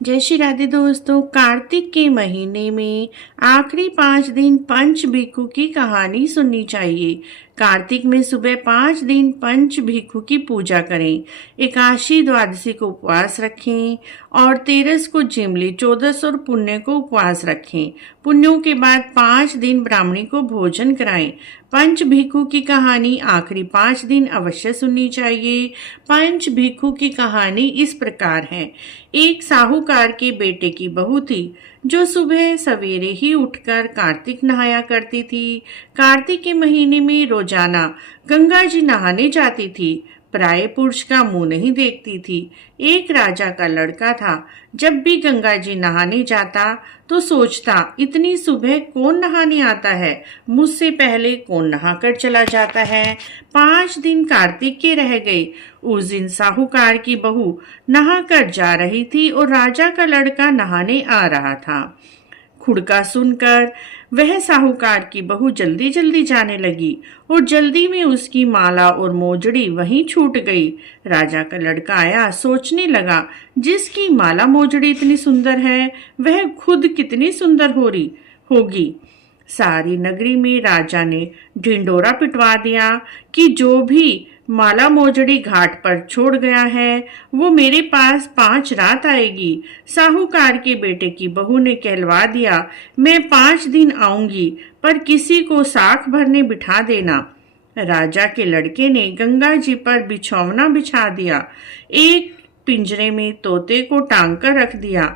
जय श्री राधे दोस्तों। कार्तिक के महीने में आखिरी 5 दिन पंच भिक्षु की कहानी सुननी चाहिए। कार्तिक में सुबह 5 दिन पंच भिक्षु की पूजा करें। एकादशी द्वादशी को उपवास रखें और तेरस को जिमली, चौदस और पुण्य को उपवास रखें। पुण्यों के बाद 5 दिन ब्राह्मणी को भोजन कराएं। पंच भिक्षु की कहानी आखिरी 5 दिन अवश्य सुननी चाहिए। पंच भिक्षु की कहानी इस प्रकार है। एक साहूकार के बेटे की बहू थी जो सुबह सवेरे ही उठकर कार्तिक नहाया करती थी। कार्तिक के महीने में रोजाना गंगा जी नहाने जाती थी। प्राय पुरुष का मुंह नहीं देखती थी। एक राजा का लड़का था। जब भी गंगा जी नहाने जाता तो सोचता, इतनी सुबह कौन नहाने आता है, मुझसे पहले कौन नहाकर चला जाता है। 5 दिन कार्तिक के रह गए। उस दिन साहूकार की बहू नहाकर जा रही थी और राजा का लड़का नहाने आ रहा था। खुड़का सुनकर वह साहूकार की बहू जल्दी जल्दी जाने लगी और जल्दी में उसकी माला और मोजड़ी वहीं छूट गई। राजा का लड़का आया, सोचने लगा, जिसकी माला मोजड़ी इतनी सुंदर है वह खुद कितनी सुंदर हो रही होगी। सारी नगरी में राजा ने ढिंडोरा पिटवा दिया कि जो भी माला मोजड़ी घाट पर छोड़ गया है वो मेरे पास 5 रात आएगी। साहूकार के बेटे की बहू ने कहलवा दिया, मैं 5 दिन आऊंगी पर किसी को साख भरने बिठा देना। राजा के लड़के ने गंगा जी पर बिछौना बिछा दिया। एक पिंजरे में तोते को टांग कर रख दिया।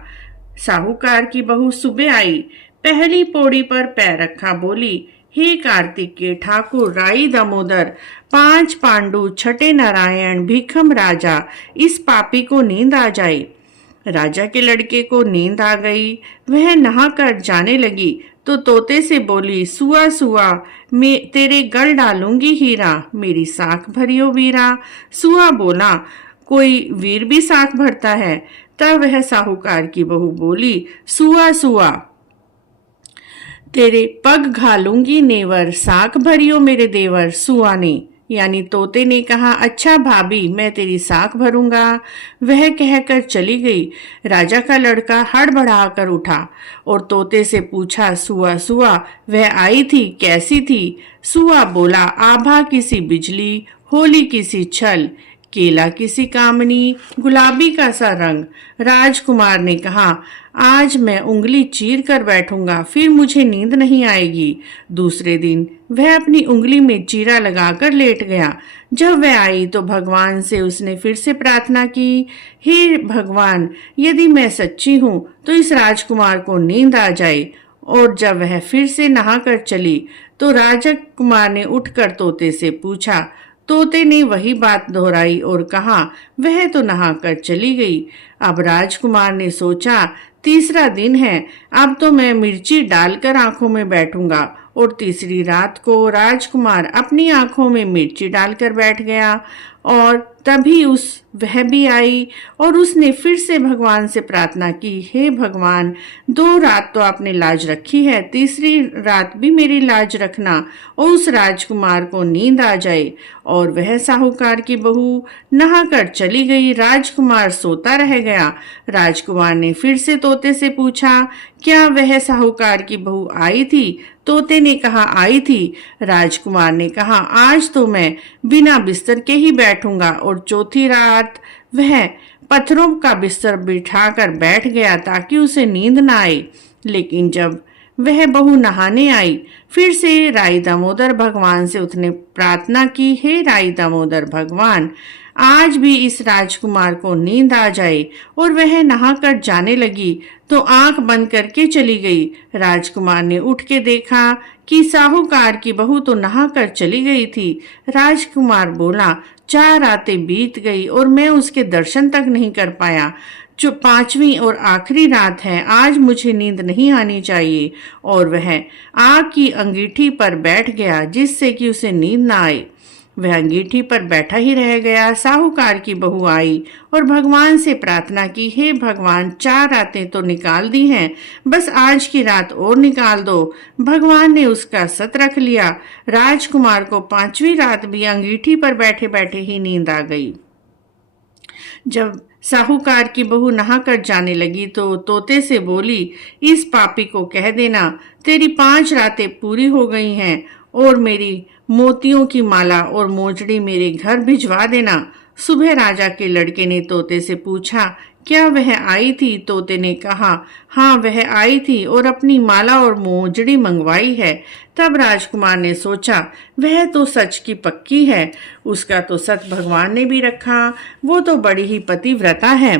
साहूकार की बहू सुबह आई, पहली पौड़ी पर पैर रखा, बोली, हे कार्तिक के ठाकुर राई दामोदर, 5 पांडु, छठे नारायण, भीखम राजा, इस पापी को नींद आ जाए। राजा के लड़के को नींद आ गई। वह नहाकर जाने लगी तो तोते से बोली, सुआ सुआ, मैं तेरे गल डालूंगी हीरा, मेरी साख भरियो वीरा। सुआ बोला, कोई वीर भी साख भरता है। तब वह साहूकार की बहू बोली, सुआ सुआ, तेरे पग घालूंगी नेवर, साख भरियो मेरे देवर। सुआ ने यानी तोते ने कहा, अच्छा भाभी, मैं तेरी साख भरूंगा। वह कहकर चली गई। राजा का लड़का हड़बड़ाकर उठा और तोते से पूछा, सुआ सुआ, वह आई थी, कैसी थी? सुआ बोला, आभा किसी बिजली, होली किसी छल, केला किसी कामनी, गुलाबी का सा रंग। राजकुमार ने कहा, आज मैं उंगली चीर कर बैठूंगा, फिर मुझे नींद नहीं आएगी। दूसरे दिन वह अपनी उंगली में चीरा लगाकर लेट गया। जब वह आई तो भगवान से उसने फिर से प्रार्थना की, हे भगवान, यदि मैं सच्ची हूँ तो इस राजकुमार को नींद आ जाए। और जब वह फिर से नहाकर चली तो राजकुमार ने उठकर तोते से पूछा। तोते ने वही बात दोहराई और कहा, वह तो नहाकर चली गई। अब राजकुमार ने सोचा, तीसरा दिन है, अब तो मैं मिर्ची डालकर आंखों में बैठूंगा। और तीसरी रात को राजकुमार अपनी आंखों में मिर्ची डालकर बैठ गया और तभी वह भी आई और उसने फिर से भगवान से प्रार्थना की, हे भगवान, 2 रात तो आपने लाज रखी है, तीसरी रात भी मेरी लाज रखना और उस राजकुमार को नींद आ जाए। और वह साहूकार की बहू नहाकर चली गई। राजकुमार सोता रह गया। राजकुमार ने फिर से तोते से पूछा, क्या वह साहूकार की बहू आई थी? तोते ने कहा, आई थी। राजकुमार ने कहा, आज तो मैं बिना बिस्तर के ही बैठूंगा। और चौथी रात वह पत्थरों का बिस्तर बिठाकर बैठ गया ताकि उसे नींद न आए। लेकिन जब वह बहू नहाने आई, फिर से राई दामोदर भगवान से उसने प्रार्थना की, हे राई दामोदर भगवान, आज भी इस राजकुमार को नींद आ जाए। और वह नहाकर जाने लगी तो आंख बंद करके चली गई। राजकुमार ने उठ के देखा कि साहूकार की बहू तो नहाकर चली गई थी। राजकुमार बोला, 4 रातें बीत गई और मैं उसके दर्शन तक नहीं कर पाया। जो 5वीं और आखिरी रात है, आज मुझे नींद नहीं आनी चाहिए। और वह आग की अंगीठी पर बैठ गया जिससे कि उसे नींद ना आए। वह अंगीठी पर बैठा ही रह गया। साहूकार की बहू आई और भगवान से प्रार्थना की, हे भगवान, 4 रातें तो निकाल दी हैं, बस आज की रात और निकाल दो। भगवान ने उसका सत रख लिया। राजकुमार को 5वीं रात भी अंगीठी पर बैठे बैठे ही नींद आ गई। जब साहूकार की बहू नहाकर जाने लगी तो तोते से बोली, इस पापी को कह देना तेरी 5 रातें पूरी हो गई हैं और मेरी मोतियों की माला और मोजड़ी मेरे घर भिजवा देना। सुबह राजा के लड़के ने तोते से पूछा, क्या वह आई थी? तोते ने कहा, हाँ वह आई थी और अपनी माला और मोजड़ी मंगवाई है। तब राजकुमार ने सोचा, वह तो सच की पक्की है, उसका तो सच भगवान ने भी रखा, वो तो बड़ी ही पतिव्रता है।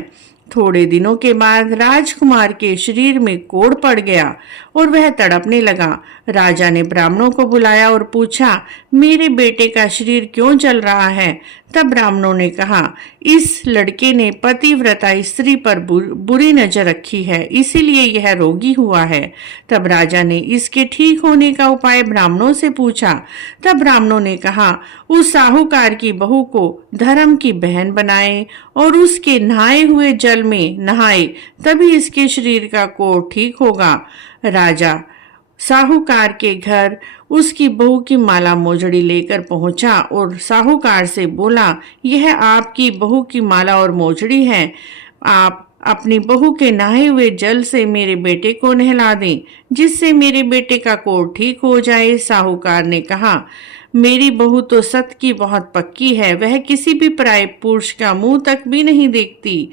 थोड़े दिनों के बाद राजकुमार के शरीर में कोढ़ पड़ गया और वह तड़पने लगा। राजा ने ब्राह्मणों को बुलाया और पूछा, मेरे बेटे का शरीर क्यों जल रहा है? तब ब्राह्मणों ने कहा, इस लड़के ने पतिव्रता स्त्री पर बुरी नजर रखी है, इसीलिए यह रोगी हुआ है। तब राजा ने इसके ठीक होने का उपाय ब्राह्मणों से पूछा। तब ब्राह्मणों ने कहा, उस साहूकार की बहू को धर्म की बहन बनाए और उसके नहाए हुए जल में नहाए, तभी इसके शरीर का कोढ़ ठीक होगा। राजा साहूकार के घर उसकी बहू की माला मोजड़ी लेकर पहुंचा और साहूकार से बोला, यह आपकी बहू की माला और मोजड़ी है, आप अपनी बहू के नहाए हुए जल से मेरे बेटे को नहला दें, जिससे मेरे बेटे का कोढ़ ठीक हो जाए। साहूकार ने कहा, मेरी बहू तो सत की बहुत पक्की है, वह किसी भी पराये पुरुष का मुंह तक भी नहीं देखती।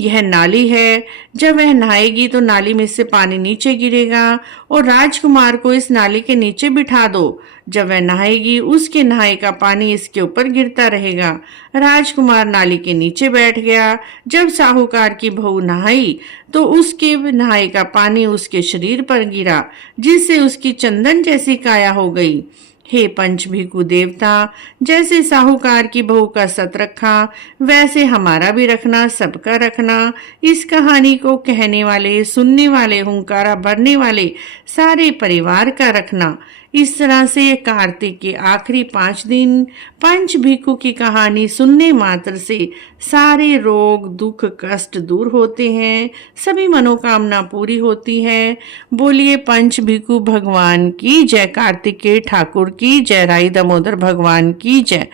यह नाली है, जब वह नहाएगी तो नाली में से पानी नीचे गिरेगा और राजकुमार को इस नाली के नीचे बिठा दो। जब वह नहाएगी उसके नहाए का पानी इसके ऊपर गिरता रहेगा। राजकुमार नाली के नीचे बैठ गया। जब साहूकार की बहू नहाई तो उसके नहाए का पानी उसके शरीर पर गिरा, जिससे उसकी चंदन जैसी काया हो गई। हे पंचभिखु देवता, जैसे साहूकार की बहू का सत रखा, वैसे हमारा भी रखना, सबका रखना। इस कहानी को कहने वाले, सुनने वाले, हुंकारा भरने वाले सारे परिवार का रखना। इस तरह से कार्तिक के आखिरी 5 दिन पंचभिखु की कहानी सुनने मात्र से सारे रोग, दुख, कष्ट दूर होते हैं, सभी मनोकामना पूरी होती है। बोलिए पंचभिखु भगवान की जय, कार्तिकेय ठाकुर की जय, राई दामोदर भगवान की जय।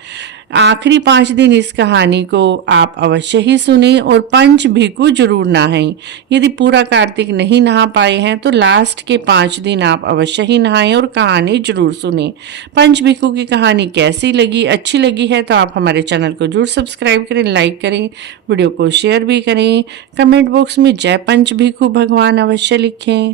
आखिरी 5 दिन इस कहानी को आप अवश्य ही सुने और पंचभिखु जरूर नहाएं। यदि पूरा कार्तिक नहीं नहा पाए हैं तो लास्ट के 5 दिन आप अवश्य ही नहाएं और कहानी जरूर सुने। पंचभिखु की कहानी कैसी लगी? अच्छी लगी है तो आप हमारे चैनल को जरूर सब्सक्राइब करें, लाइक करें, वीडियो को शेयर भी करें। कमेंट बॉक्स में जय पंचभिखु भगवान अवश्य लिखें।